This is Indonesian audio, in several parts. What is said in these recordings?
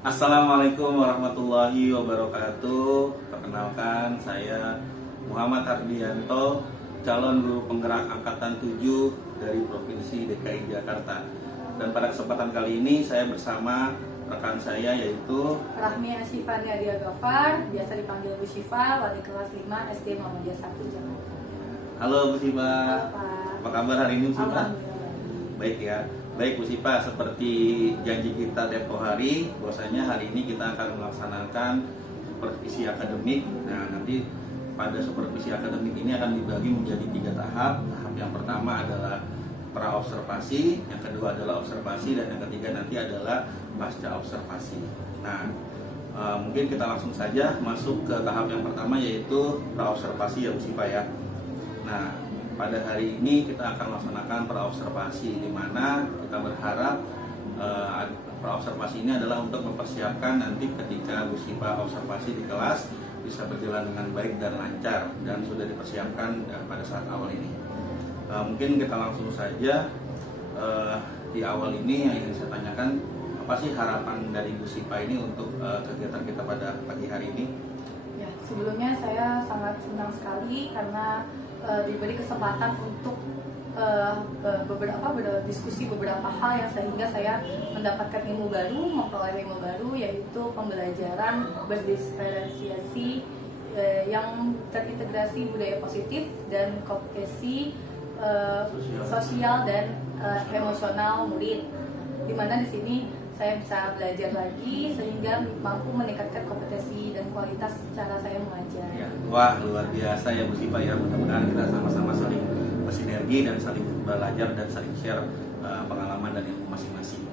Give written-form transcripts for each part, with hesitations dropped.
Assalamualaikum warahmatullahi wabarakatuh. Perkenalkan, saya Muhammad Hardianto, calon guru penggerak angkatan 7 dari Provinsi DKI Jakarta. Dan pada kesempatan kali ini saya bersama rekan saya yaitu Rahmi Asyifa Nadia Ghaffar, biasa dipanggil Bu Syifa, wali kelas 5 SD Muhammadiyah 1 Jakarta. Halo Bu Sipa. Apa kabar hari ini Bu Sipa? Alhamdulillah. Baik ya. Baik Bu Sipa, seperti janji kita tempo hari, bahwasanya hari ini kita akan melaksanakan supervisi akademik. Nah, nanti pada supervisi akademik ini akan dibagi menjadi 3 tahap. Tahap yang pertama adalah pra-observasi, yang kedua adalah observasi, dan yang ketiga nanti adalah pasca observasi. Nah, mungkin kita langsung saja masuk ke tahap yang pertama, yaitu pra-observasi ya Bu Sipa ya. Nah, pada hari ini kita akan melaksanakan pra-observasi, di mana kita berharap pra-observasi ini adalah untuk mempersiapkan nanti ketika Bu Syifa observasi di kelas bisa berjalan dengan baik dan lancar, dan sudah dipersiapkan pada saat awal ini. Mungkin kita langsung saja di awal ini yang ingin saya tanyakan, apa sih harapan dari Bu Syifa ini untuk kegiatan kita pada pagi hari ini? Ya, sebelumnya saya sangat senang sekali karena diberi kesempatan untuk diskusi beberapa hal yang sehingga saya mendapatkan ilmu baru, memperoleh ilmu baru, yaitu pembelajaran berdiferensiasi yang terintegrasi budaya positif dan kompetensi sosial dan emosional murid. Dimana di sini saya bisa belajar lagi sehingga mampu meningkatkan kompetensi dan kualitas cara saya mengajar. Ya, wah, luar biasa ya Bu Syifa ya. Mudah-mudahan kita sama-sama saling bersinergi dan saling belajar dan saling share pengalaman dan ilmu masing-masing.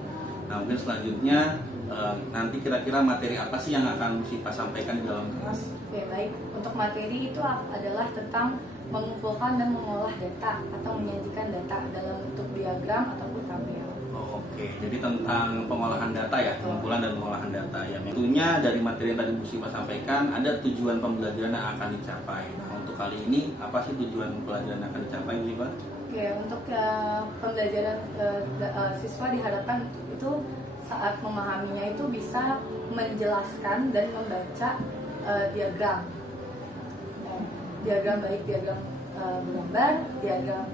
Nah, mungkin selanjutnya nanti kira-kira materi apa sih yang akan Bu Syifa sampaikan di dalam kelas? Oke, baik. Untuk materi itu adalah tentang mengumpulkan dan mengolah data atau menyajikan data dalam bentuk diagram ataupun tabel. Oke, jadi tentang pengolahan data ya, pengumpulan dan pengolahan data ya. Tentunya dari materi yang tadi Bu Syifa sampaikan, ada tujuan pembelajaran yang akan dicapai. Nah, untuk kali ini apa sih tujuan pembelajaran yang akan dicapai Bu Syifa? Oke, untuk pembelajaran siswa diharapkan itu saat memahaminya itu bisa menjelaskan dan membaca diagram. Diagram baik diagram bergambar, diagram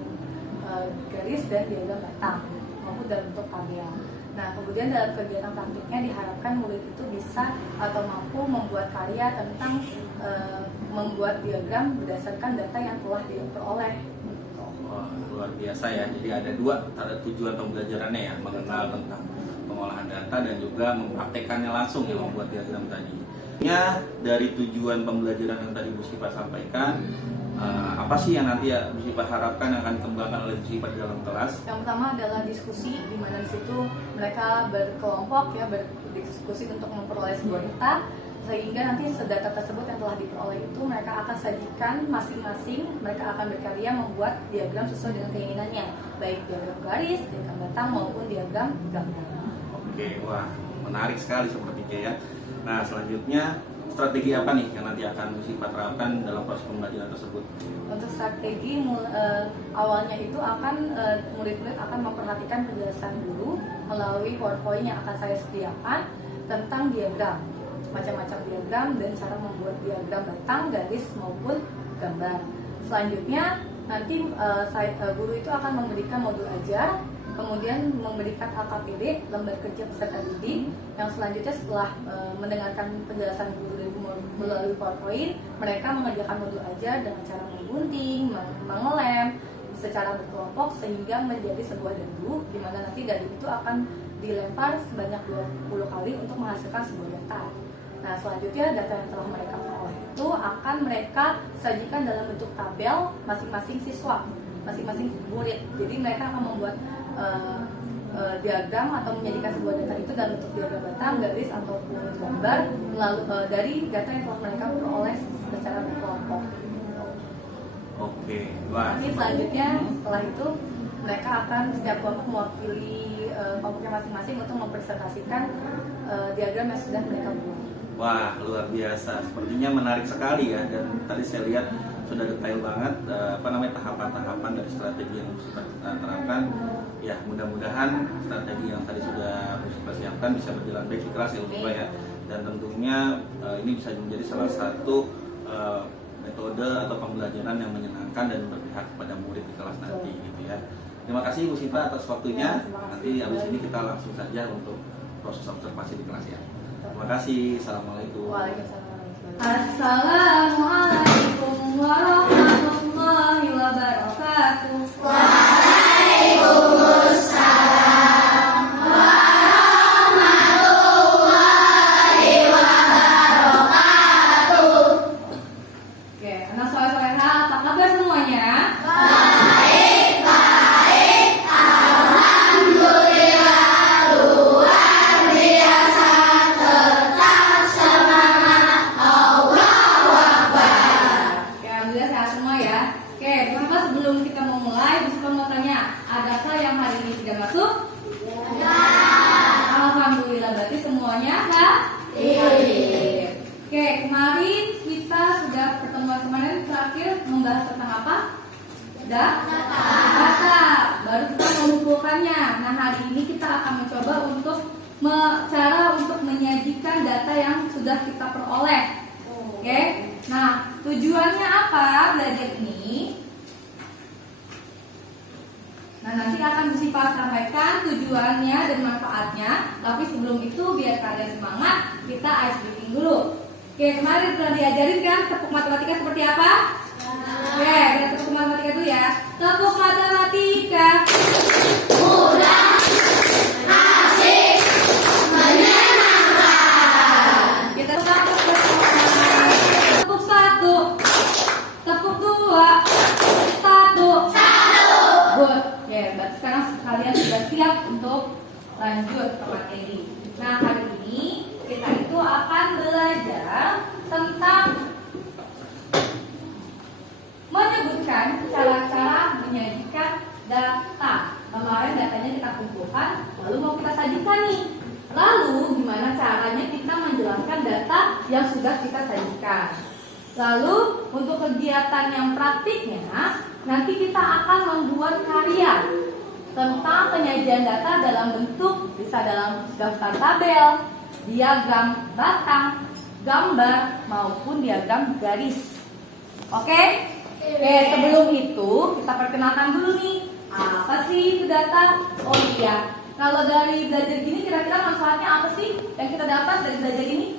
garis, dan diagram batang maupun dalam bentuk tabel. Nah, kemudian dalam kegiatan praktiknya diharapkan murid itu bisa atau mampu membuat karya tentang membuat diagram berdasarkan data yang telah diperoleh. Wah, luar biasa ya. Jadi ada tujuan pembelajarannya ya, mengenal tentang pengolahan data dan juga mempraktekannya langsung ya, membuat diagram tadi. Dari tujuan pembelajaran yang tadi Bu Syifa sampaikan, apa sih yang nanti ya Bu Syifa harapkan yang akan dikembangkan oleh Bu Syifa di dalam kelas? Yang pertama adalah diskusi, di mana di situ mereka berkelompok ya, berdiskusi untuk memperoleh sebuah data, sehingga nanti data tersebut yang telah diperoleh itu mereka akan sajikan masing-masing. Mereka akan berkarya membuat diagram sesuai dengan keinginannya, baik diagram garis, diagram batang maupun diagram gambar. Oke, wah, menarik sekali sepertinya ya. Nah, selanjutnya strategi apa nih yang nanti akan Bu Syifa terapkan dalam proses pembelajaran tersebut? Untuk strategi awalnya itu akan murid-murid akan memperhatikan penjelasan guru melalui PowerPoint yang akan saya sediakan tentang diagram, macam-macam diagram dan cara membuat diagram batang, garis maupun gambar. Selanjutnya nanti guru itu akan memberikan modul ajar, kemudian memberikan LKPD, lembar kerja peserta didik, yang selanjutnya setelah mendengarkan penjelasan guru melalui PowerPoint, mereka mengerjakan modul ajar dengan cara menggunting, mengelem secara berkelompok sehingga menjadi sebuah dadu, di mana nanti dadu itu akan dilempar sebanyak 20 kali untuk menghasilkan sebuah data. Nah, selanjutnya data yang telah mereka peroleh itu akan mereka sajikan dalam bentuk tabel masing-masing siswa, masing-masing murid. Jadi mereka akan membuat diagram atau menjadikan sebuah data itu dalam bentuk diagram batang, garis ataupun gambar dari data yang telah mereka peroleh secara berkelompok. Oke, wah. Nanti selanjutnya setelah itu mereka akan setiap kelompok mewakili kelompoknya masing-masing untuk mempresentasikan diagram yang sudah mereka buat. Wah, luar biasa. Sepertinya menarik sekali ya. Dan tadi saya lihat sudah detail banget tahapan-tahapan dari strategi yang kita terapkan. Ya, mudah-mudahan strategi yang tadi sudah kita siapkan bisa berjalan baik ikhlas ya Pak ya. Dan tentunya ini bisa menjadi salah satu metode atau pembelajaran yang menyenangkan dan berpihak kepada murid di kelas nanti gitu ya. Terima kasih Bu Siva atas waktunya. Nanti habis ini kita langsung saja untuk proses observasi di kelas ya. Terima kasih. Assalamualaikum. Waalaikumsalam. Assalamualaikum warahmatullahi wabarakatuh. Waalaikumsalam warahmatullahi wabarakatuh. Oke, anak soleh-soleha, apa kabar semuanya? Membahas tentang apa? Data. Baru kita mengumpulkannya. Nah, hari ini kita akan mencoba untuk cara untuk menyajikan data yang sudah kita peroleh. Oke. Nah, tujuannya apa belajar ini? Nah, nanti akan Bu Siva sampaikan tujuannya dan manfaatnya. Tapi sebelum itu biar kalian semangat, kita ice breaking dulu. Oke, kemarin telah diajarin kan tepuk matematika seperti apa? Oke, kita tepuk matematika dulu ya. Tepuk matematika. Mudah, asik, menyenangkan. Kita tepuk satu, tepuk dua, satu. Good. Oke, berarti sekarang kalian sudah siap untuk lanjut ke materi. Nah, hari ini kita itu akan belajar tentang menyebutkan cara-cara menyajikan data. Kemarin datanya kita kumpulkan, lalu mau kita sajikan nih. Lalu gimana caranya kita menjelaskan data yang sudah kita sajikan. Lalu untuk kegiatan yang praktiknya, nanti kita akan membuat karya tentang penyajian data dalam bentuk bisa dalam daftar tabel, diagram batang, gambar maupun diagram garis. Oke? Oke, sebelum itu kita perkenalkan dulu nih, apa sih itu data? Oh iya, kalau dari belajar gini kira-kira manfaatnya apa sih yang kita dapat dari belajar ini?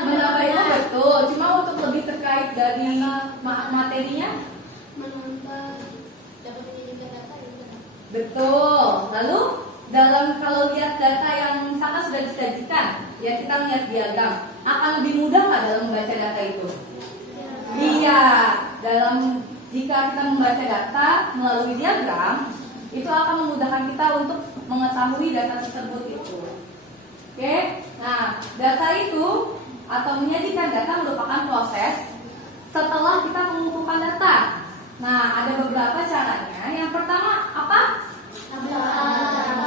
Menambah ilmu betul, cuma untuk lebih terkait dari materinya? Betul. Lalu kalau lihat data yang misalkan sudah disajikan, ya kita lihat diagram, akan lebih mudah nggak dalam membaca data itu? Iya. Jika kita membaca data melalui diagram, itu akan memudahkan kita untuk mengetahui data tersebut itu. Oke. Nah, data itu atau menyajikan data merupakan proses setelah kita mengumpulkan data. Nah, ada beberapa caranya. Yang pertama apa?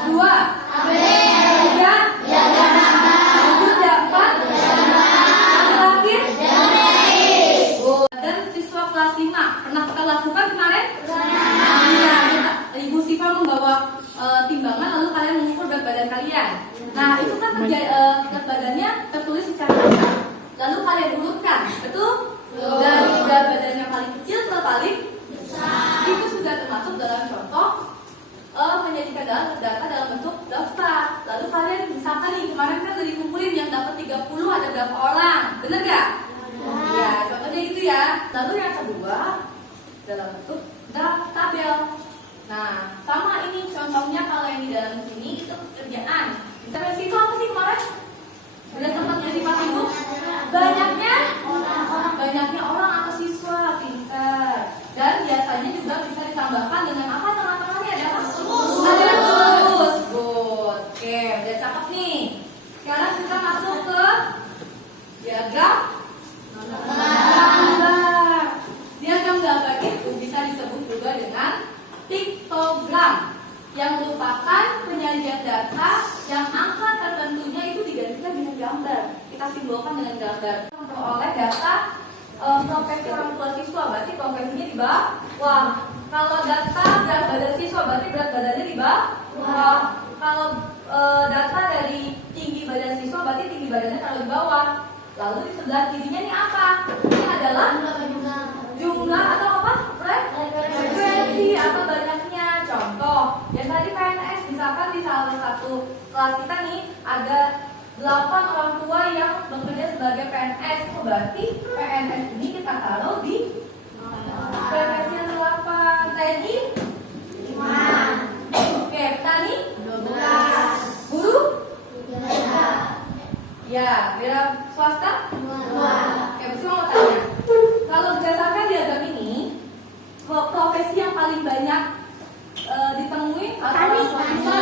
Dua. Tiga. Lanjut dapat. Terakhir. Dan siswa kelas 5 pernah kita lakukan kemarin? Iya. Ibu Siva membawa timbangan lalu kalian mengukur berat badan kalian. Nah, itu kan berat badannya tertulis secara acak. Lalu kalian urutkan, betul? Dari berat badan yang paling kecil ke paling besar. Itu sudah termasuk dalam contoh menyajikan data dalam bentuk daftar. Lalu kalian misalkan nih kemarin kan udah dikumpulin yang dapat 30 ada berapa orang, bener gak? Ya, contohnya gitu ya. Lalu yang kedua dalam bentuk tabel. Nah, sama ini contohnya kalau yang di dalam sini itu pekerjaan. Misalnya situ apa sih kemarin? Udah sempat ngasih Pak Ibu? Banyaknya orang atau siswa pintar. Dan biasanya juga bisa ditambahkan dengan apa tengah-tengahnya ada apa? Ada terus. disimbolkan dengan gambar. Memperoleh data profesi orang tua siswa, berarti profesinya di bawah. Kalau data berat badan siswa, berarti berat badannya di bawah. Kalau data dari tinggi badan siswa, berarti tinggi badannya taruh di bawah. Lalu di sebelah kirinya ini apa? Ini adalah jumlah atau apa? Frekuensi atau banyaknya. Contoh, yang tadi PNS, misalkan di salah satu kelas kita nih ada 8 orang tua yang bekerja sebagai PNS. Oh, berarti PNS ini kita taruh di frekuensi yang 8. TNI 5. Oke, petani 12. Guru 13. Ya, wira swasta 2. Oke, semua mau tanya. Kalau berdasarkan diagram ini, profesi yang paling banyak ditemui atau swasta?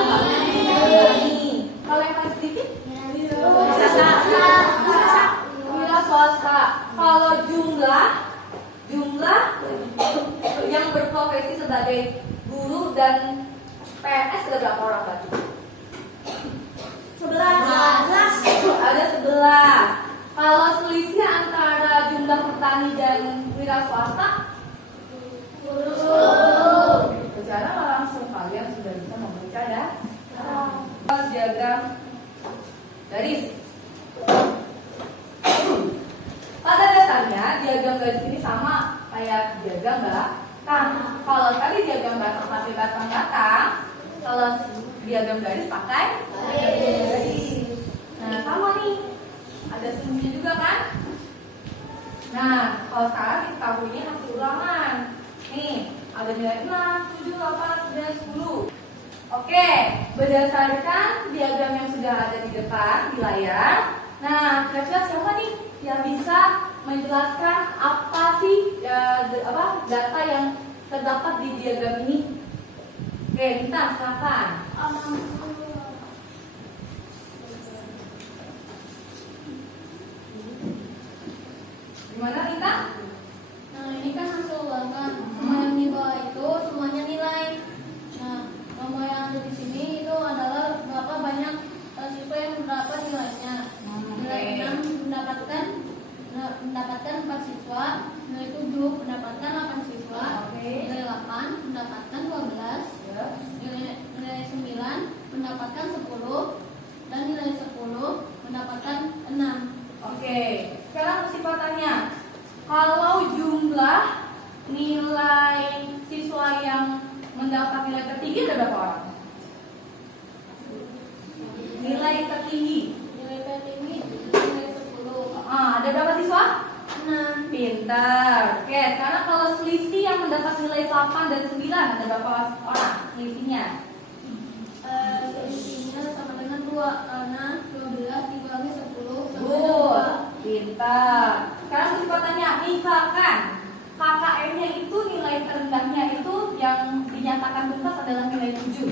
Kalau yang paling sedikit? Wira swasta. Kalau jumlah yang berprofesi sebagai guru dan PNS ada berapa orang berarti? 11. Ada 11. Kalau selisih antara jumlah petani dan wira swasta? 10. Secara langsung kalian sudah bisa membaca ya. Diagram garis. Pada dasarnya diagram garis ini sama kayak diagram batang. Kalau tadi diagram batang pakai batang-batang, kalau diagram garis pakai garis. Nah, sama nih. Ada selisihnya juga kan? Nah, kalau sekarang kita tahu ini hasil ulangan. Nih, ada nilai 6, 7, 8, 9, 10. Oke, berdasarkan diagram yang sudah ada di depan di layar. Nah, kira-kira siapa nih yang bisa menjelaskan apa sih data yang terdapat di diagram ini? Oke, Rita, silakan. Gimana, Rita? Nah, ini kan hasil ulangan. Semua yang di bawah itu semuanya nilai. Nah, nomor yang ada di sini itu adalah berapa banyak siswa yang mendapat nilainya. Nilai 6 mendapatkan 4 siswa, nilai 7 mendapatkan 8 siswa, nilai 8 mendapatkan 12, nilai 9 mendapatkan 10, dan nilai 10 mendapatkan 6. Oke, sekarang siswa tanya, kalau jumlah nilai siswa yang mendapat nilai tertinggi ada berapa orang? Nilai tertinggi. Nilai tertinggi nilai 10. Ada berapa siswa? 6. Pintar. Oke, sekarang kalau selisih yang mendapat nilai 8 dan 9 ada berapa orang selisihnya? Selisihnya sama dengan 2 karena 12 dikurangi 10 sama dengan Good. Pintar. Sekarang siswa tanya, misalkan KKM-nya itu nilai terendahnya itu yang dinyatakan tuntas adalah nilai 7.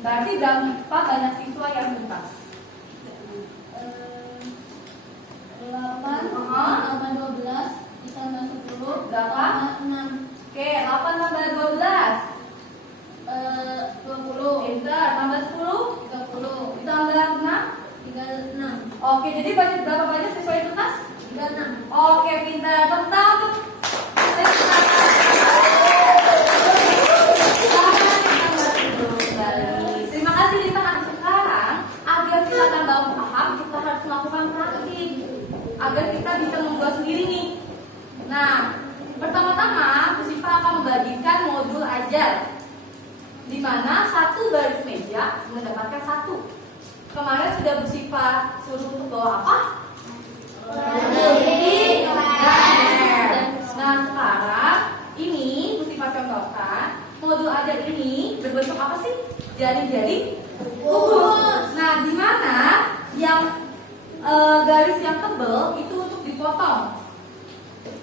Berarti berapa banyak siswa yang tuntas? 8 tambah 12 ditambah 10 Berapa? tambah 6. Oke, 8 tambah 12 20. Pintar, tambah 10 30. ditambah 6. 36. Oke, jadi berapa banyak siswa yang tuntas? 36. Oke, pintar. Tentang untuk terima kasih Dita. Sekarang agar kita tambah paham, kita harus melakukan praktik agar kita bisa membuat sendiri nih. Nah, pertama-tama Bu Siva akan membagikan modul ajar di mana satu baris meja mendapatkan 1. Kemarin sudah Bu Siva suruh untuk bawa apa? Nah, sekarang ini Bu Siva contohkan modul ajar ini berbentuk apa sih? Jari-jari kubus. Nah, di mana yang garis yang tebal itu untuk dipotong,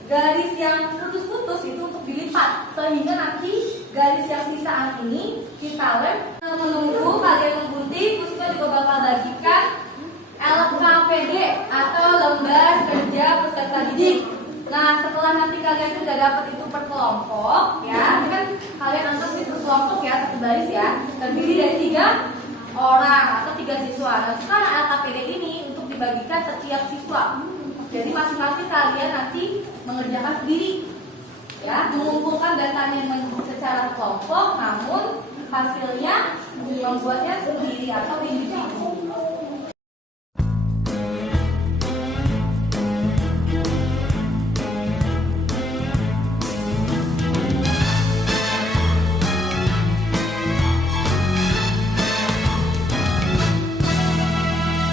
garis yang putus-putus itu untuk dilipat, sehingga nanti garis yang sisaan ini kita lem. Menunggu kalian menggunting, terus kita juga bakal bagikan LKPD atau lembar kerja peserta didik. Nah, setelah nanti kalian sudah dapat itu per kelompok, ya, ini kan kalian anggap itu kelompok ya, satu baris ya, terdiri dari 3 orang atau 3 siswa. Nah, sekarang LKPD ini untuk dibagikan setiap siswa Jadi masing-masing kalian nanti mengerjakan sendiri, ya, mengumpulkan datanya secara kelompok, namun hasilnya membuatnya sendiri atau individu.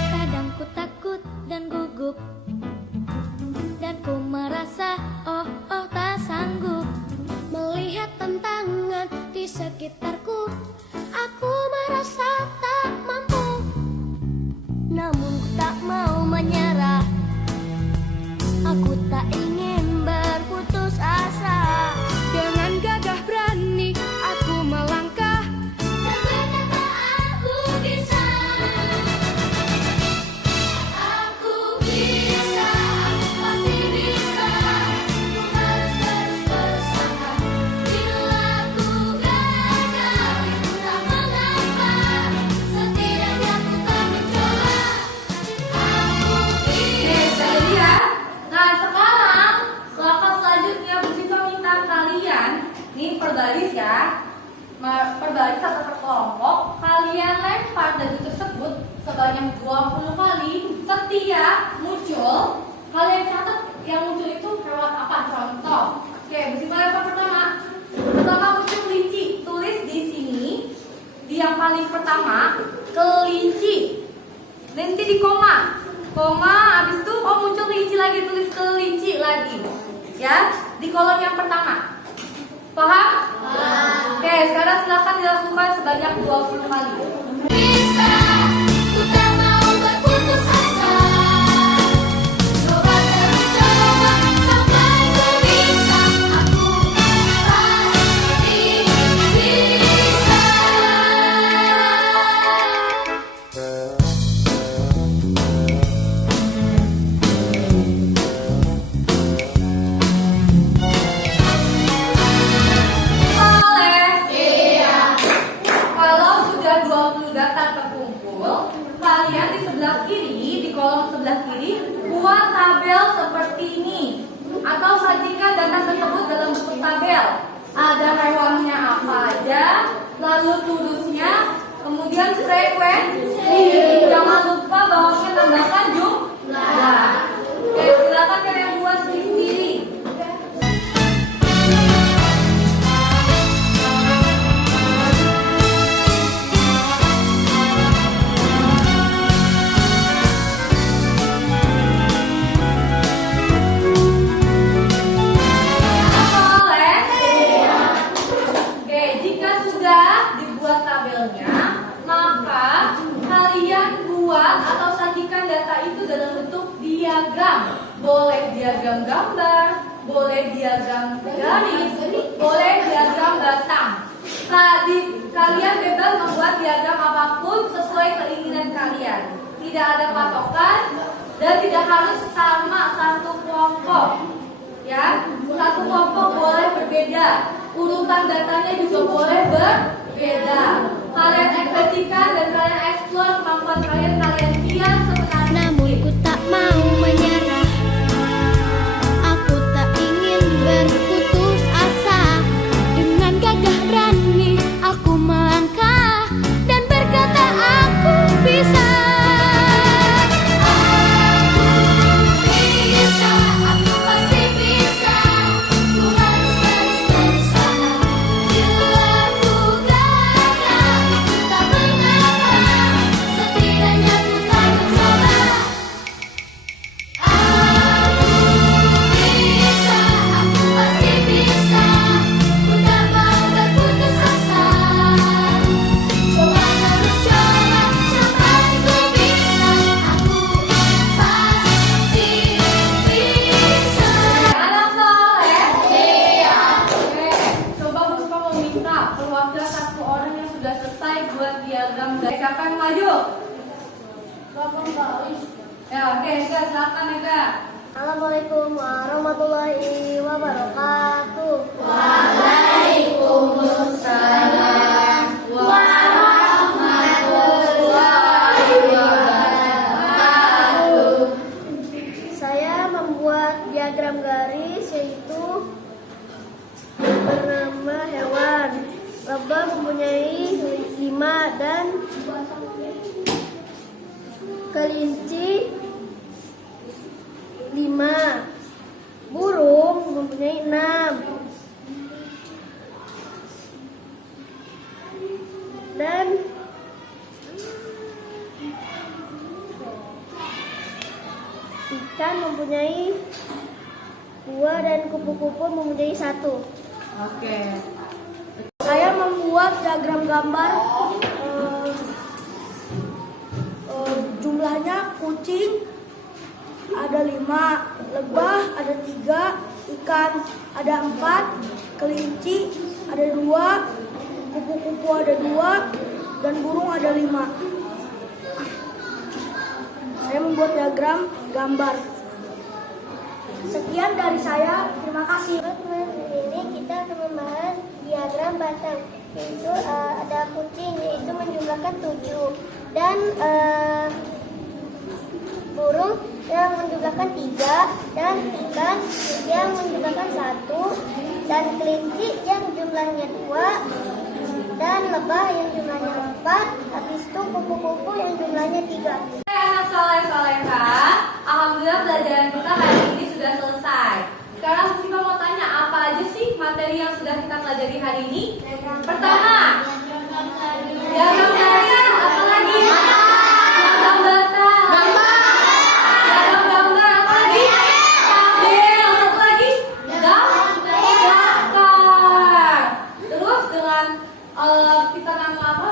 Kadang ku takut dan gugup, dan ku merasa oh tak sanggup melihat tantangan di sekitarku. Aku merasa tak mampu, namun ku tak mau menyerah. Aku tak ingin berputus asa. Dengan gagah berani aku melangkah dan berkata aku bisa. Aku bisa, aku pasti bisa. Ku harus terus berusaha. Bila ku gagal, itu tak mengapa. Setidaknya ku tak mencoba. Aku bisa. Jadi ya, nah sekarang langkah selanjutnya Bu Siva minta kalian, ini per baris ya, per baris atau per kelompok, kalian lempar dadu tersebut sebanyak 20 kali. Setiap muncul, kalian catat yang muncul itu lewat apa? Contoh. Oke, Bu Siva lempar pertama. Pertama muncul kelinci, tulis di sini di yang paling pertama kelinci. Nanti di koma, habis itu muncul kelinci lagi, tulis kelinci lagi, ya, di kolom yang pertama. Paham? Oke, sekarang silakan dilakukan sebanyak 20 kali. Bisa, ku tak mau berputus asa. Coba terus coba sampai ku bisa. Aku pasti bisa. Boleh? Iya. Kalau sudah 20 data terkumpul, kalian di sebelah kiri, di kolom sebelah kiri, buat tabel seperti ini. Atau sajikan data tersebut dalam bentuk tabel. Ada hewannya apa aja, lalu tulusnya, kemudian frekuensi. Jangan lupa bawahnya tambahkan jumlah. Oke, silakan kalian buat sendiri. Boleh? Oke, jika sudah dibuat tabelnya, maka kalian buat atau sajikan data itu dalam bentuk diagram. Boleh diagram gambar, boleh diagram garis, boleh diagram batang. Tadi kalian bebas membuat diagram apapun sesuai keinginan kalian. Tidak ada patokan dan tidak harus sama satu kelompok. Ya, satu kelompok boleh berbeda. Urutan datanya juga boleh berbeda. Kalian ekspresikan dan kalian eksplor kemampuan kalian hias sebenarnya. Namun ku tak mau menyerah. Aku tak ingin berputus asa. Dengan gagah berani aku melangkah dan berkata aku bisa. Aku bisa, aku pasti bisa. Ku harus terus berusaha. Bila ku gagal, itu tak mengapa. Setidaknya ku tak mencoba. Aku bisa, aku pasti bisa. Ku tak mau berputus asa. Coba terus coba sampai ku bisa. Aku pasti bisa. Anak soleh. Iya. Oke, coba Bu Siva mau minta perwakilan satu orang yang sudah selesai buat diagram. Silakan maju. Ya, oke, Ega, silakan Ega. Assalamualaikum warahmatullahi wabarakatuh. Waalaikumsalam warahmatullahi wabarakatuh. Saya kelinci 5, burung mempunyai 6, dan ikan mempunyai 2 dan kupu-kupu mempunyai 1. Oke. Saya membuat diagram gambar jumlahnya kucing ada 5, lebah ada 3, ikan ada 4, kelinci ada 2, kupu-kupu ada 2, dan burung ada 5. Saya membuat diagram gambar. Sekian dari saya, terima kasih. Ini kita akan membahas diagram batang. Itu ada kucing, yaitu menjumlahkan 7, dan burung yang menjumlahkan 3, dan ikan yang menjumlahkan 1, dan kelinci yang jumlahnya 2, dan lebah yang jumlahnya 4, habis itu kupu-kupu yang jumlahnya 3. Anak soleh-soleha, alhamdulillah pelajaran kita hari ini sudah selesai. Sekarang Musifa mau tanya, apa aja sih materi yang sudah kita pelajari hari ini? Pertama, diagram garis, apa lagi? Diagram batang. Diagram gambar, apa lagi? Tabel, satu lagi? Gambar. Terus dengan kita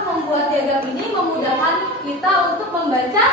membuat diagram ini memudahkan kita untuk membaca